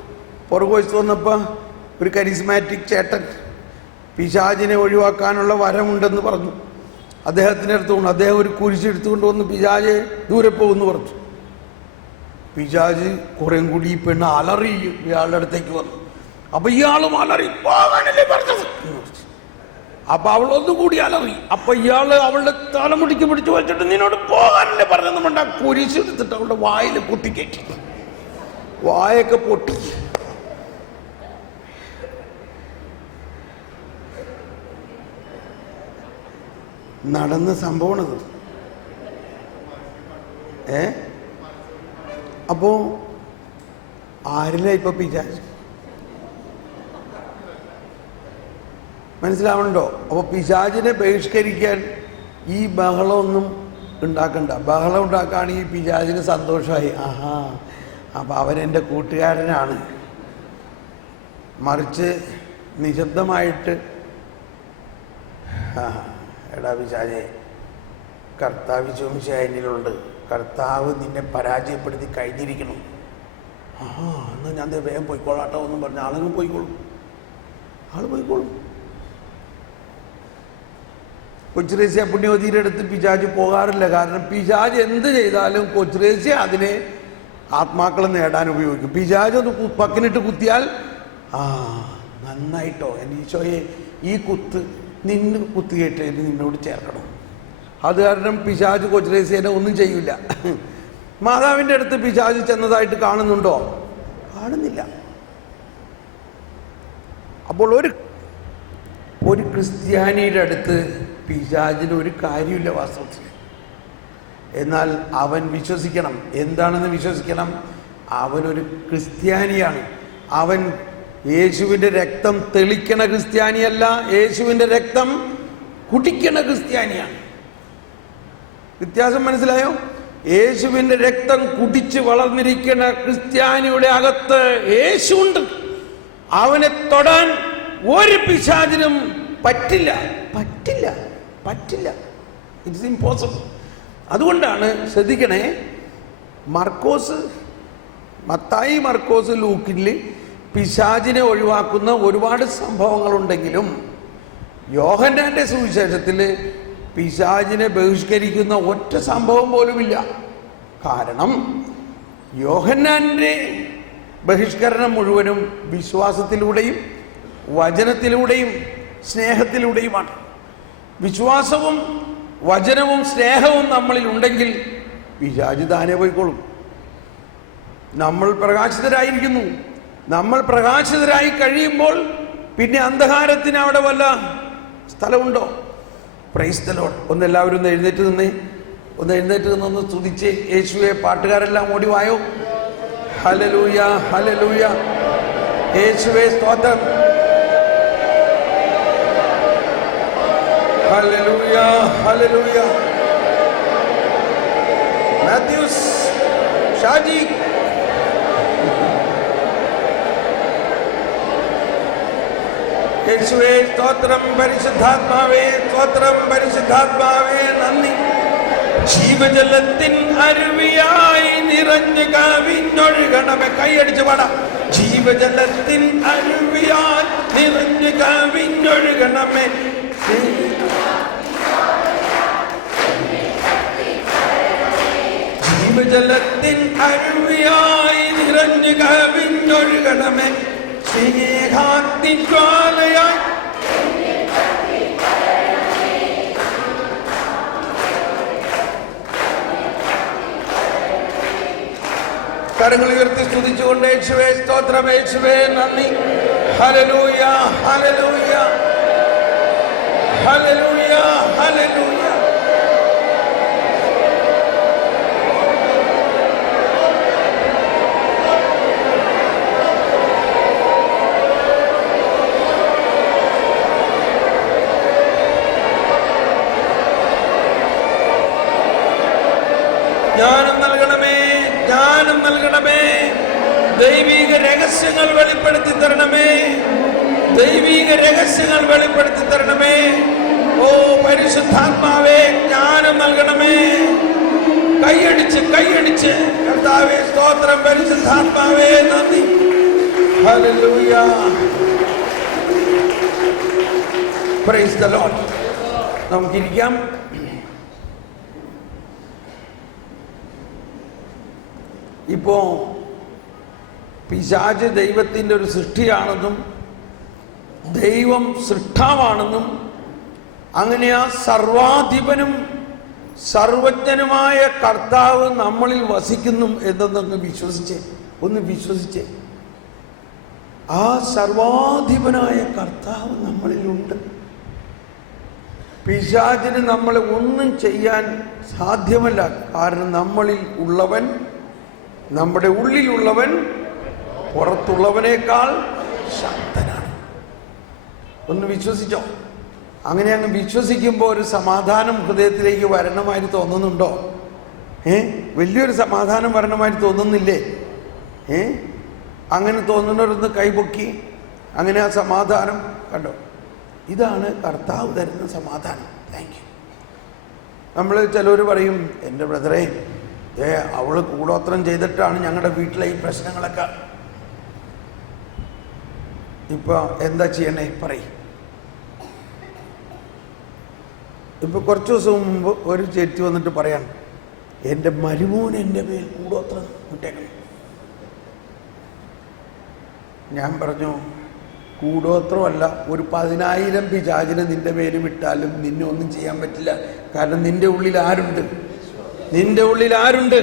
പുറകുവശത്ത് വന്നപ്പോൾ ഒരു കരിസ്മാറ്റിക് ചേട്ടൻ പിശാചിനെ ഒഴിവാക്കാനുള്ള വരമുണ്ടെന്ന് പറഞ്ഞു. അദ്ദേഹത്തിൻ്റെ അടുത്ത് കൊണ്ട് അദ്ദേഹം ഒരു കുരിശെടുത്തുകൊണ്ട് വന്ന് പിശാച് ദൂരെ പോകുമെന്ന് പറഞ്ഞു. പിശാച് കുറേ കൂടി ഈ പെണ്ണ് അലറി ഇയാളുടെ അടുത്തേക്ക് വന്നു. അപ്പൊ ഇയാളും അലറി, പോകാനല്ലേ പറഞ്ഞത്. അപ്പൊ അവൾ ഒന്നുകൂടി അലറി. അപ്പൊ ഇയാള് അവളുടെ തലമുടിക്ക് പിടിച്ചു വെച്ചിട്ട് നിന്നോട് പോകാനല്ലേ പറഞ്ഞെന്നുണ്ട് ആ കുരിശെടുത്തിട്ട് അവളുടെ വായിൽ പൊട്ടിക്കയറ്റി. വായൊക്കെ പൊട്ടി. നടന്ന സംഭവമാണത്. അപ്പോ ആരില്ല ഇപ്പൊ പിശാച്? മനസ്സിലാവണ്ടോ? അപ്പോൾ പിശാചിനെ ബഹിഷ്കരിക്കാൻ ഈ ബഹളമൊന്നും ഉണ്ടാക്കണ്ട. ബഹളം ഉണ്ടാക്കുകയാണെങ്കിൽ പിശാചിന് സന്തോഷമായി. ആഹാ, അപ്പം അവനെൻ്റെ കൂട്ടുകാരനാണ്. മറിച്ച് നിശബ്ദമായിട്ട്, എടാ പിശാചേ, കർത്താവ് ചോദിച്ചായനിലുണ്ട്, കർത്താവ് നിന്നെ പരാജയപ്പെടുത്തി കഴിഞ്ഞിരിക്കണം. എന്നാൽ ഞാൻ വേഗം പോയിക്കോളാട്ടോ എന്നും പറഞ്ഞ ആളുകൾ പോയിക്കോളും. ആൾ പോയിക്കോളും. കൊച്ചുരേസ്യ പുണ്യവതിയുടെ അടുത്ത് പിശാച് പോകാറില്ല. കാരണം പിശാച് എന്ത് ചെയ്താലും കൊച്ചുരേസ്യ അതിനെ ആത്മാക്കളെ നേടാൻ ഉപയോഗിക്കും. പിശാച് ഒന്ന് പക്കിനിട്ട് കുത്തിയാൽ, നന്നായിട്ടോ എൻ്റെ ഈശോയെ, ഈ കുത്ത് നിന്ന് കുത്തിയിട്ട് നിന്നോട് ചേർക്കണം. അത് കാരണം പിശാച് കൊച്ചുരേസ്യനെ ഒന്നും ചെയ്യില്ല. മാതാവിൻ്റെ അടുത്ത് പിശാച് ചെന്നതായിട്ട് കാണുന്നുണ്ടോ? കാണുന്നില്ല. അപ്പോൾ ഒരു ക്രിസ്ത്യാനിയുടെ അടുത്ത് പിശാചിന് ഒരു കാര്യമില്ല വാസ്തവത്തിൽ. എന്നാൽ അവൻ വിശ്വസിക്കണം. എന്താണെന്ന് വിശ്വസിക്കണം? അവനൊരു ക്രിസ്ത്യാനിയാണ്. അവൻ യേശുവിൻ്റെ രക്തം തെളിക്കണ ക്രിസ്ത്യാനിയല്ല, യേശുവിൻ്റെ രക്തം കുടിക്കണ ക്രിസ്ത്യാനിയാണ്. വ്യത്യാസം മനസ്സിലായോ? യേശുവിൻ്റെ രക്തം കുടിച്ച് വളർന്നിരിക്കുന്ന ക്രിസ്ത്യാനിയുടെ അകത്ത് യേശുണ്ട്. അവനെ തൊടാൻ ഒരു പിശാചിനും പറ്റില്ല. പറ്റില്ല, പറ്റില്ല. It's impossible. അതുകൊണ്ടാണ് ശ്രദ്ധിക്കണേ, മത്തായി, മർക്കോസ്, ലൂക്കിൽ പിശാചിനെ ഒഴിവാക്കുന്ന ഒരുപാട് സംഭവങ്ങളുണ്ടെങ്കിലും യോഹന്നാന്റെ സുവിശേഷത്തിൽ പിശാചിനെ ബഹിഷ്കരിക്കുന്ന ഒറ്റ സംഭവം പോലുമില്ല. കാരണം യോഹന്നാന്റെ ബഹിഷ്കരണം മുഴുവനും വിശ്വാസത്തിലൂടെയും വചനത്തിലൂടെയും സ്നേഹത്തിലൂടെയുമാണ്. വിശ്വാസവും വചനവും സ്നേഹവും നമ്മളിൽ ഉണ്ടെങ്കിൽ പിശാച് താനെ പോയിക്കോളും. നമ്മൾ പ്രകാശിതരായിരിക്കുന്നു. നമ്മൾ പ്രകാശിതരായി കഴിയുമ്പോൾ പിന്നെ അന്ധകാരത്തിന് അവിടെ വല്ല സ്ഥലമുണ്ടോ? Price the Lord. എല്ലാവരും ഒന്ന് എഴുന്നേറ്റ് നിന്ന് സ്തുതിച്ച് യേശുവെ. പാട്ടുകാരെല്ലാം ഓടിവായോ. Hallelujah, hallelujah. യേശുവേ സ്തോത്രം. Hallelujah, hallelujah. മാത്യൂസ്, ഷാജി, യേശുവേ സ്തോത്രം. പരിശുദ്ധാത്മാവേ സ്തോത്രം. പരിശുദ്ധാത്മാവേ നന്ദി. ജീവജലത്തിൻ അരുവിയായി നിറഞ്ഞു കവിഞ്ഞൊഴുകണമേ. കൈയടിച്ച് പാടാം. ജീവജലത്തിൻ അരുവിയായി നിറഞ്ഞു കവിഞ്ഞൊഴുകണമേ. ജലത്തിൻ അരുവിയായി നിറഞ്ഞു കവിഞ്ഞൊഴുകണമേ, സ്നേഹാത്തിൻ ജ്വാലയായി കരങ്ങൾ ഉയർത്തി സ്തുതിച്ചുകൊണ്ട് യേശുവേ സ്തോത്രം, യേശുവേ നന്ദി. Hallelujah, hallelujah, hallelujah, hallelujah. ജ്ഞാനം നൽകണമേ, ജ്ഞാനം നൽകണമേ, ദൈവിക രഹസ്യങ്ങൾ വെളിപ്പെടുത്തി തരണമേ, ദൈവിക രഹസ്യങ്ങൾ വെളിപ്പെടുത്തി തരണമേ. ഓ പരിശുദ്ധാത്മാവേ, ജ്ഞാനം നൽകണമേ. കൈയടിച്ച് കൈയടിച്ച് കർത്താവേ സ്തോത്രം, പരിശുദ്ധാത്മാവേ നന്ദി. Hallelujah, praise the lord. നമുക്കിരിക്കാം. ഇപ്പോ പിശാച് ദൈവത്തിൻ്റെ ഒരു സൃഷ്ടിയാണെന്നും ദൈവം സൃഷ്ടാവാണെന്നും അങ്ങനെ ആ സർവാധിപനും സർവജ്ഞനുമായ കർത്താവ് നമ്മളിൽ വസിക്കുന്നു എന്നൊന്ന് വിശ്വസിച്ചേ. ആ സർവാധിപനായ കർത്താവ് നമ്മളിലുണ്ട്. പിശാചിന് നമ്മളെ ഒന്നും ചെയ്യാൻ സാധ്യമല്ല. കാരണം നമ്മളിൽ ഉള്ളവൻ, നമ്മുടെ ഉള്ളിലുള്ളവൻ പുറത്തുള്ളവനേക്കാൾ ശക്തനാണ്. ഒന്ന് വിശ്വസിച്ചോ? അങ്ങനെ അങ്ങ് വിശ്വസിക്കുമ്പോൾ ഒരു സമാധാനം ഹൃദയത്തിലേക്ക് വരണമായിട്ട് തോന്നുന്നുണ്ടോ? വലിയൊരു സമാധാനം വരണമായിട്ട് തോന്നുന്നില്ലേ? അങ്ങനെ തോന്നുന്നവരൊന്ന് കൈപൊക്കി. അങ്ങനെ ആ സമാധാനം കണ്ടോ? ഇതാണ് കർത്താവ് തരുന്ന സമാധാനം. Thank you. നമ്മൾ ചിലർ പറയും, എൻ്റെ ബ്രദറെ, അവള് കൂടോത്രം ചെയ്തിട്ടാണ് ഞങ്ങളുടെ വീട്ടിലെ ഈ പ്രശ്നങ്ങളൊക്കെ. ഇപ്പൊ എന്താ ചെയ്യണേ പറയും. ഇപ്പൊ കുറച്ച് ദിവസം മുമ്പ് ഒരു ചേച്ചി വന്നിട്ട് പറയാണ്, എൻ്റെ മരുമോൻ എൻ്റെ മേൽ കൂടോത്രം വിട്ടേക്കണം. ഞാൻ പറഞ്ഞു, കൂടോത്രമല്ല, ഒരു 10,000 പിശാചിനെ നിന്റെ മേലും വിട്ടാലും നിന്നെ ഒന്നും ചെയ്യാൻ പറ്റില്ല. കാരണം നിന്റെ ഉള്ളിൽ ആരുണ്ട്? നിന്റെ ഉള്ളിൽ ആരുണ്ട്?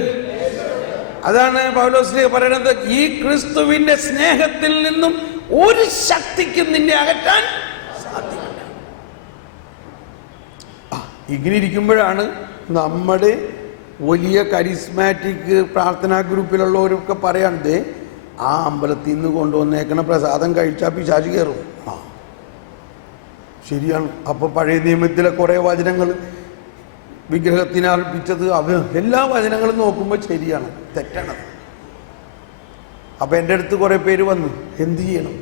അതാണ് പൗലോസ് പറയുന്നത്, ഈ ക്രിസ്തുവിന്റെ സ്നേഹത്തിൽ നിന്നും ഒരു ശക്തിക്കും നിന്നെ അകറ്റാൻ സാധ്യമല്ല. ഇങ്ങനെ ഇരിക്കുമ്പോഴാണ് നമ്മുടെ വലിയ കരിസ്മാറ്റിക് പ്രാർത്ഥനാ ഗ്രൂപ്പിലുള്ളവരൊക്കെ പറയാണ്ട്, ആ അമ്പലത്തിൽ നിന്ന് കൊണ്ടുവന്നേക്കണ പ്രസാദം കഴിച്ചാൽ പിശാച് കയറും. ശരിയാണ്. അപ്പൊ പഴയ നിയമത്തിലെ കുറെ വചനങ്ങൾ വിഗ്രഹത്തിന് അർപ്പിച്ചത് എല്ലാ വചനങ്ങളും നോക്കുമ്പോൾ ശരിയാണ്, തെറ്റാണത്. അപ്പം എൻ്റെ അടുത്ത് കുറേ പേര് വന്നു, എന്ത് ചെയ്യണം?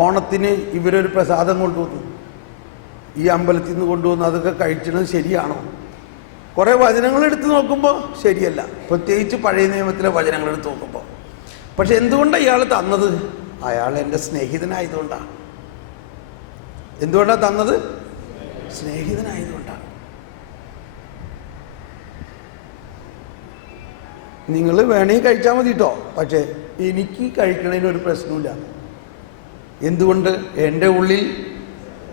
ഓണത്തിന് ഇവരൊരു പ്രസാദം കൊണ്ടുവന്നു, ഈ അമ്പലത്തിൽ നിന്ന് കൊണ്ടുവന്ന്, അതൊക്കെ കഴിച്ചത് ശരിയാണോ? കുറേ വചനങ്ങൾ എടുത്ത് നോക്കുമ്പോൾ ശരിയല്ല, പ്രത്യേകിച്ച് പഴയ നിയമത്തിലെ വചനങ്ങൾ എടുത്ത് നോക്കുമ്പോൾ. പക്ഷെ എന്തുകൊണ്ടാണ് ഇയാൾ തന്നത്? അയാൾ എൻ്റെ സ്നേഹിതനായതുകൊണ്ടാണ്. എന്തുകൊണ്ടാണ് തന്നത്? സ്നേഹിതനായതുകൊണ്ടാണ്. നിങ്ങൾ വേണമെങ്കിൽ കഴിച്ചാൽ മതി കേട്ടോ, പക്ഷേ എനിക്ക് കഴിക്കണതിനൊരു പ്രശ്നമില്ല. എന്തുകൊണ്ട്? എൻ്റെ ഉള്ളിൽ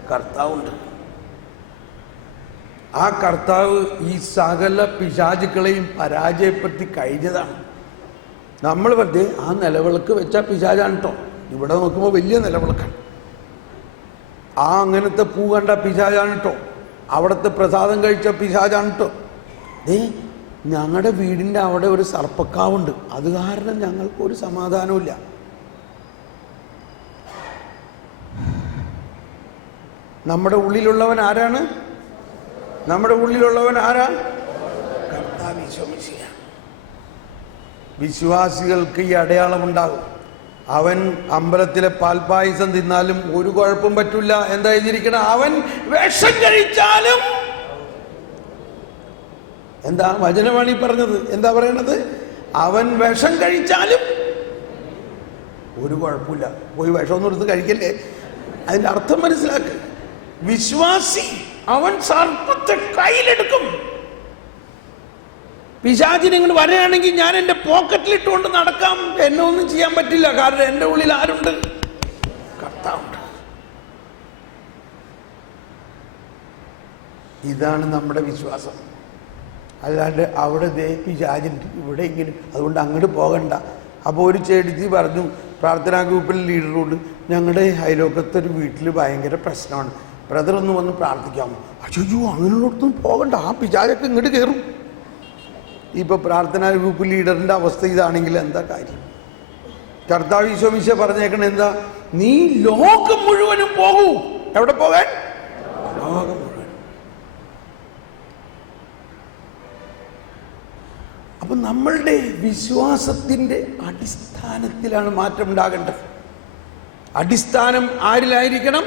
കർത്താവുണ്ട്. ആ കർത്താവ് ഈ സകല പിശാചുക്കളെയും പരാജയപ്പെടുത്തി കഴിഞ്ഞതാണ്. നമ്മൾ വെറുതെ ആ നിലവിളക്ക് വെച്ച പിശാചാണ് കേട്ടോ. ഇവിടെ നോക്കുമ്പോൾ വലിയ നിലവിളക്കാണ്. ആ അങ്ങനത്തെ പൂ കണ്ട പിശാചാണ് കേട്ടോ. അവിടുത്തെ പ്രസാദം കഴിച്ച പിശാചാണ് കേട്ടോ. ഞങ്ങളുടെ വീടിൻ്റെ അവിടെ ഒരു സർപ്പക്കാവുണ്ട്, അത് കാരണം ഞങ്ങൾക്ക് ഒരു സമാധാനമില്ല. നമ്മുടെ ഉള്ളിലുള്ളവൻ ആരാണ്? നമ്മുടെ ഉള്ളിലുള്ളവൻ ആരാ? കർത്താവ് ഈശോ മിശിഹാ. വിശ്വാസികൾക്ക് ഈ അടയാളമുണ്ടാകും. അവൻ അമ്പലത്തിലെ പാൽപായസം തിന്നാലും ഒരു കുഴപ്പം പറ്റില്ല. എന്താ എഴുതിയിരിക്കണം? അവൻ വിഷം കഴിച്ചാലും. എന്താ വചനമാണ് ഈ പറഞ്ഞത്? എന്താ പറയണത്? അവൻ വിഷം കഴിച്ചാലും ഒരു കുഴപ്പമില്ല. പോയി വിഷമൊന്നും എടുത്ത് കഴിക്കല്ലേ. അതിൻ്റെ അർത്ഥം മനസ്സിലാക്കുക. വിശ്വാസി അവൻ സർപ്പത്തെ കയ്യിലെടുക്കും. പിശാചിന് ഇങ്ങോട്ട് വരികയാണെങ്കിൽ ഞാൻ എൻ്റെ പോക്കറ്റിലിട്ടുകൊണ്ട് നടക്കാം, എന്നെ ഒന്നും ചെയ്യാൻ പറ്റില്ല. കാരണം എൻ്റെ ഉള്ളിൽ ആരുണ്ട്? കർത്താവുണ്ട്. ഇതാണ് നമ്മുടെ വിശ്വാസം. അല്ലാണ്ട് അവിടെ പിശാചുണ്ട്, ഇവിടെ ഇങ്ങനെ, അതുകൊണ്ട് അങ്ങോട്ട് പോകണ്ട. അപ്പോൾ ഒരു ചേട്ടത്തി പറഞ്ഞു, പ്രാർത്ഥനാ ഗ്രൂപ്പിൽ ലീഡറോട്, ഞങ്ങളുടെ അയലോക്കത്തൊരു വീട്ടിൽ ഭയങ്കര പ്രശ്നമാണ്, ബ്രദർ ഒന്ന് വന്ന് പ്രാർത്ഥിക്കാമോ? അയ്യോ, അങ്ങനെയുള്ളടത്തൊന്നും പോകണ്ട, ആ പിശാചൊക്കെ ഇങ്ങോട്ട് കയറും. ഇപ്പോൾ പ്രാർത്ഥനാ ഗ്രൂപ്പ് ലീഡറിൻ്റെ അവസ്ഥ ഇതാണെങ്കിൽ എന്താ കാര്യം? കർത്താവ് ഈശോ മിശിഹാ പറഞ്ഞേക്കണേ എന്താ? നീ ലോകം മുഴുവനും പോകൂ. എവിടെ പോകാൻ? ലോകം മുഴുവൻ. അപ്പം നമ്മളുടെ വിശ്വാസത്തിൻ്റെ അടിസ്ഥാനത്തിലാണ് മാറ്റം ഉണ്ടാകേണ്ടത്. അടിസ്ഥാനം ആരിലായിരിക്കണം?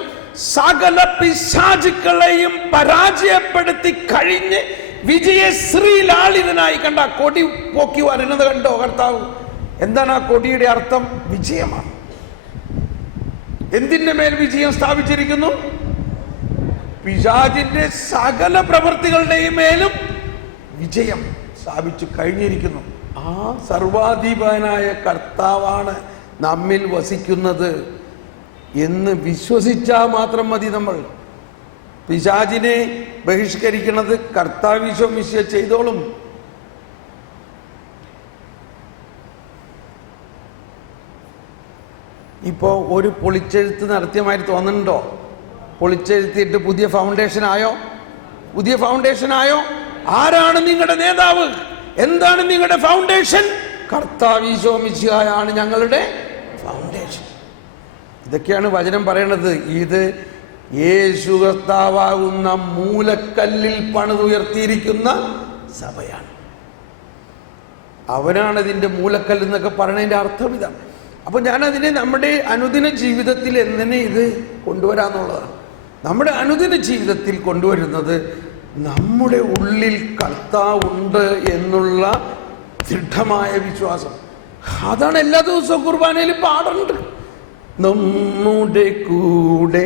സകല പിശാചുക്കളെയും പരാജയപ്പെടുത്തി കഴിഞ്ഞ് വിജയശ്രീലാളിതനായി. കണ്ട കൊടി പോക്കി വരുന്നത് കണ്ടോ കർത്താവ്? എന്താണ് ആ കൊടിയുടെ അർത്ഥം? വിജയമാണ്. എന്തിന്റെ മേൽ വിജയം സ്ഥാപിച്ചിരിക്കുന്നു? പിശാചിന്റെ സകല പ്രവൃത്തികളുടെയും മേലും വിജയം സ്ഥാപിച്ചു കഴിഞ്ഞിരിക്കുന്നു. ആ സർവാധിപനായ കർത്താവാണ് നമ്മിൽ വസിക്കുന്നത് എന്ന് വിശ്വസിച്ചാൽ മാത്രം മതി. നമ്മൾ പിശാചിനെ ബഹിഷ്കരിക്കുന്നത് കർത്താവ് ഈശോ മിശിഹാ ചെയ്തോളും. ഇപ്പോൾ ഒരു പൊളിച്ചെഴുത്ത് നടത്തിയമാതിരി തോന്നുന്നുണ്ടോ? പൊളിച്ചെഴുത്തിയിട്ട് പുതിയ ഫൗണ്ടേഷൻ ആയോ? പുതിയ ഫൗണ്ടേഷൻ ആയോ? ആരാണ് നിങ്ങളുടെ നേതാവ്? എന്താണ് നിങ്ങളുടെ ഫൗണ്ടേഷൻ? കർത്താവ് ഈശോ മിശിഹായാണ് ഞങ്ങളുടെ ഫൗണ്ടേഷൻ. ഇതൊക്കെയാണ് വചനം പറയണത്. ഇത് യേശു കർത്താവാകുന്ന മൂലക്കല്ലിൽ പണിതുയർത്തിയിരിക്കുന്ന സഭയാണ്. അവനാണ് ഇതിൻ്റെ മൂലക്കല്ല് എന്നൊക്കെ പറയുന്നതിൻ്റെ അർത്ഥം ഇതാണ്. അപ്പോൾ ഞാനതിനെ നമ്മുടെ അനുദിന ജീവിതത്തിൽ എങ്ങനെ ഇത് കൊണ്ടുവരാന്നുള്ളതാണ്. നമ്മുടെ അനുദിന ജീവിതത്തിൽ കൊണ്ടുവരുന്നത് നമ്മുടെ ഉള്ളിൽ കർത്താവുണ്ട് എന്നുള്ള ദൃഢമായ വിശ്വാസം. അതാണ് എല്ലാ ദിവസവും കുർബാനയിൽ പാടുന്നുണ്ട്. നമ്മുടെ കൂടെ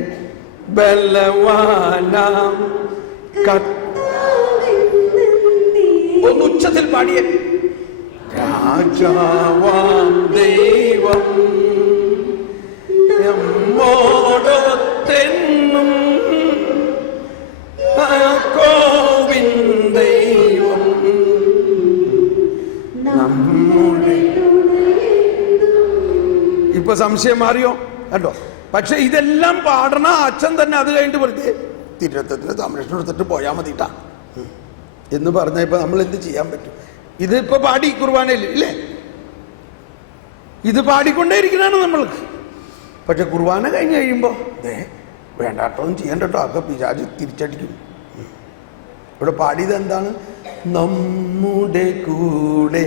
ബലവാനാം ഒന്ന് ഉച്ചത്തിൽ പാടിയേ. രാജാവാം ദൈവം നമ്മോടൊത്തെന്നും യാക്കോബിൻ ദൈവം നമ്മുടെ. ഇപ്പൊ സംശയം മാറിയോ? കണ്ടോ? പക്ഷെ ഇതെല്ലാം പാടണ അച്ഛൻ തന്നെ അത് കഴിഞ്ഞിട്ട് വെറുതെ തിരുരത്വത്തിന് സംരക്ഷണം എടുത്തിട്ട് പോയാൽ മതിട്ടാ എന്ന് പറഞ്ഞാൽ ഇപ്പൊ നമ്മൾ എന്ത് ചെയ്യാൻ പറ്റും? ഇതിപ്പോ പാടി കുർബാനയിൽ ഇല്ലേ? ഇത് പാടിക്കൊണ്ടേയിരിക്കണാണ് നമ്മൾക്ക്. പക്ഷെ കുർബാന കഴിഞ്ഞ് കഴിയുമ്പോൾ വേണ്ടാട്ടൊന്നും ചെയ്യണ്ട കേട്ടോ, ഒക്കെ പിശാച് തിരിച്ചടിക്കും. ഇവിടെ പാടിയത് എന്താണ്? നമ്മുടെ കൂടെ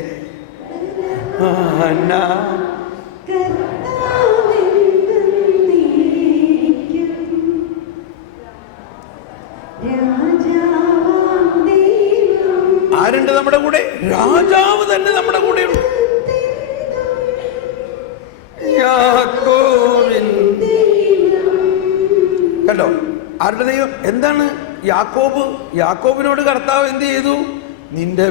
ആരുണ്ട് നമ്മുടെ കൂടെ? രാജാവ് തന്നെ നമ്മുടെ കൂടെയുണ്ട്. കണ്ടോ? ആരുടെ ദൈവം? എന്താണ്? യാക്കോബിനോട് കർത്താവ് എന്ത് ചെയ്തു? നിന്റെ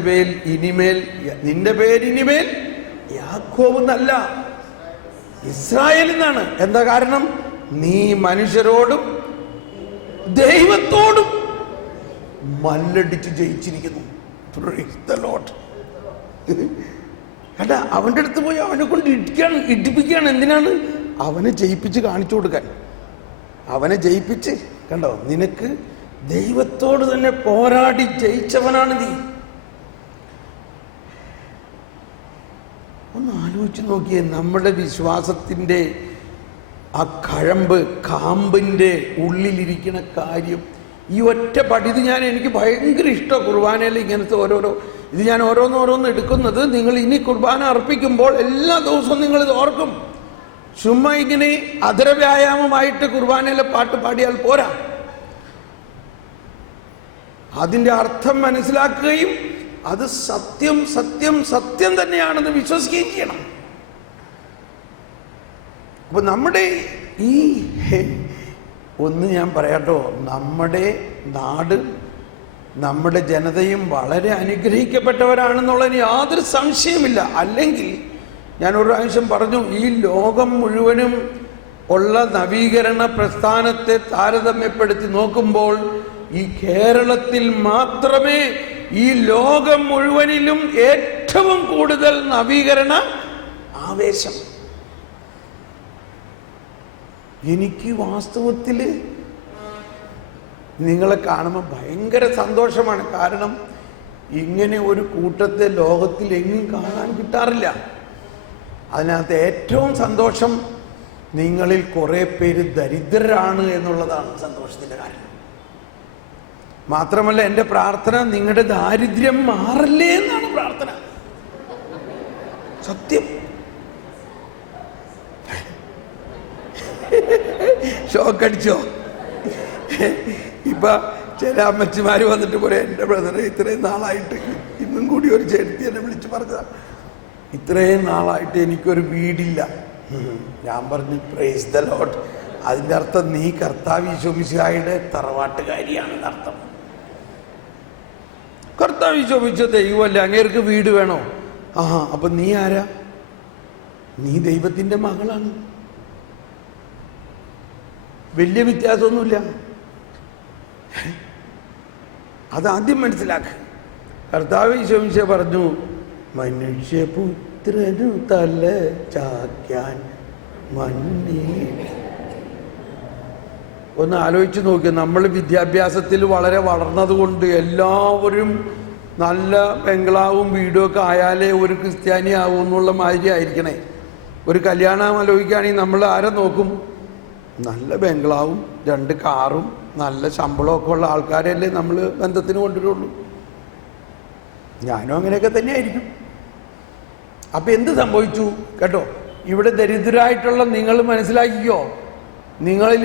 പേരിനിമേൽ യാക്കോബ് എന്നല്ല, ഇസ്രായേൽ എന്നാണ്. എന്താ കാരണം? നീ മനുഷ്യരോടും ദൈവത്തോടും മല്ലടിച്ച് ജയിച്ചിരിക്കുന്നു. കണ്ട, അവൻ്റെ അടുത്ത് പോയി അവനെ കൊണ്ട് ഇടിപ്പിക്കുകയാണ്. എന്തിനാണ്? അവനെ ജയിപ്പിച്ച് കാണിച്ചു കൊടുക്കാൻ. അവനെ ജയിപ്പിച്ച്, കണ്ടോ, നിനക്ക് ദൈവത്തോട് തന്നെ പോരാടി ജയിച്ചവനാണ് നീ. ഒന്ന് ആലോചിച്ച് നോക്കിയേ, നമ്മുടെ വിശ്വാസത്തിൻ്റെ ആ കാമ്പിൻ്റെ ഉള്ളിലിരിക്കുന്ന കാര്യം. ഈ ഒറ്റ പടി ഇത് എനിക്ക് ഭയങ്കര ഇഷ്ടമാണ്. കുർബാനയിൽ ഇങ്ങനത്തെ ഇത് ഞാൻ ഓരോന്നോരോന്ന് എടുക്കുന്നത്. നിങ്ങൾ ഇനി കുർബാന അർപ്പിക്കുമ്പോൾ എല്ലാ ദിവസവും നിങ്ങളിത് ഓർക്കും. ചുമ്മാ ഇങ്ങനെ അധരവ്യായാമമായിട്ട് കുർബാനയിലെ പാട്ട് പാടിയാൽ പോരാ. അതിൻ്റെ അർത്ഥം മനസ്സിലാക്കുകയും അത് സത്യം സത്യം സത്യം തന്നെയാണെന്ന് വിശ്വസിക്കുകയും ചെയ്യണം. അപ്പൊ നമ്മുടെ ഒന്ന് ഞാൻ പറയാട്ടോ, നമ്മുടെ നാട് നമ്മുടെ ജനതയും വളരെ അനുഗ്രഹിക്കപ്പെട്ടവരാണെന്നുള്ളതിന് യാതൊരു സംശയമില്ല. അല്ലെങ്കിൽ ഞാൻ ഒരു പ്രാവശ്യം പറഞ്ഞു, ഈ ലോകം മുഴുവനും ഉള്ള നവീകരണ പ്രസ്ഥാനത്തെ താരതമ്യപ്പെടുത്തി നോക്കുമ്പോൾ ഈ കേരളത്തിൽ മാത്രമേ ഈ ലോകം മുഴുവനിലും ഏറ്റവും കൂടുതൽ നവീകരണ ആവേശം. എനിക്ക് വാസ്തവത്തിൽ നിങ്ങളെ കാണുമ്പോൾ ഭയങ്കര സന്തോഷമാണ്. കാരണം ഇങ്ങനെ ഒരു കൂട്ടത്തെ ലോകത്തിൽ എങ്ങും കാണാൻ കിട്ടാറില്ല. അതിനകത്ത് ഏറ്റവും സന്തോഷം നിങ്ങളിൽ കുറേ പേര് ദരിദ്രരാണ് എന്നുള്ളതാണ് സന്തോഷത്തിൻ്റെ കാര്യം. മാത്രമല്ല എൻ്റെ പ്രാർത്ഥന നിങ്ങളുടെ ദാരിദ്ര്യം മാറല്ലേ എന്നാണ് പ്രാർത്ഥന. സത്യം. ഷോക്കടിച്ചോ? ഇപ്പൊ ചില അമ്മച്ചിമാര് വന്നിട്ട് പോലെ എൻ്റെ ബ്രദറെ ഇത്രയും നാളായിട്ട്, ഇന്നും കൂടി ഒരു ചേട്ടത്തി എന്നെ വിളിച്ച് പറഞ്ഞതാ, ഇത്രയും നാളായിട്ട് എനിക്കൊരു വീടില്ല. ഞാൻ പറഞ്ഞു പ്രൈസ് ദ ലോർഡ്. അതിൻ്റെ അർത്ഥം നീ കർത്താവ് ഈശോ മിശിഹായുടെ തറവാട്ടുകാരിയാണെന്ന് അർത്ഥം. കർത്താവ് ഈശോ മിശിഹ ദൈവമല്ലേ, അങ്ങേർക്ക് വീട് വേണോ? അപ്പൊ നീ ആരാ? നീ ദൈവത്തിൻ്റെ മകളാണ്. വലിയ വ്യത്യാസമൊന്നുമില്ല. അതാദ്യം മനസ്സിലാക്കുക. കർത്താവ് ഈശോ മിശിഹ പറഞ്ഞു, മനുഷ്യപുത്രനു തല ചായ്ക്കാൻ മണ്ണിൽ. ഒന്ന് ആലോചിച്ച് നോക്കുക. നമ്മൾ വിദ്യാഭ്യാസത്തിൽ വളരെ വളർന്നതുകൊണ്ട് എല്ലാവരും നല്ല ബംഗ്ലാവും വീടും ഒക്കെ ആയാലേ ഒരു ക്രിസ്ത്യാനി ആവും എന്നുള്ള മാതിരി ആയിരിക്കണേ. ഒരു കല്യാണം ആലോചിക്കുകയാണെങ്കിൽ നമ്മൾ ആരെ നോക്കും? നല്ല ബംഗ്ലാവും 2 കാറും നല്ല ശമ്പളമൊക്കെ ഉള്ള ആൾക്കാരെയല്ലേ നമ്മൾ ബന്ധത്തിന് കൊണ്ടുവരുള്ളൂ. ഞാനും അങ്ങനെയൊക്കെ തന്നെ ആയിരിക്കും. അപ്പം എന്ത് സംഭവിച്ചു കേട്ടോ? ഇവിടെ ദരിദ്രരായിട്ടുള്ള നിങ്ങൾ മനസ്സിലാക്കിക്കോ, നിങ്ങളിൽ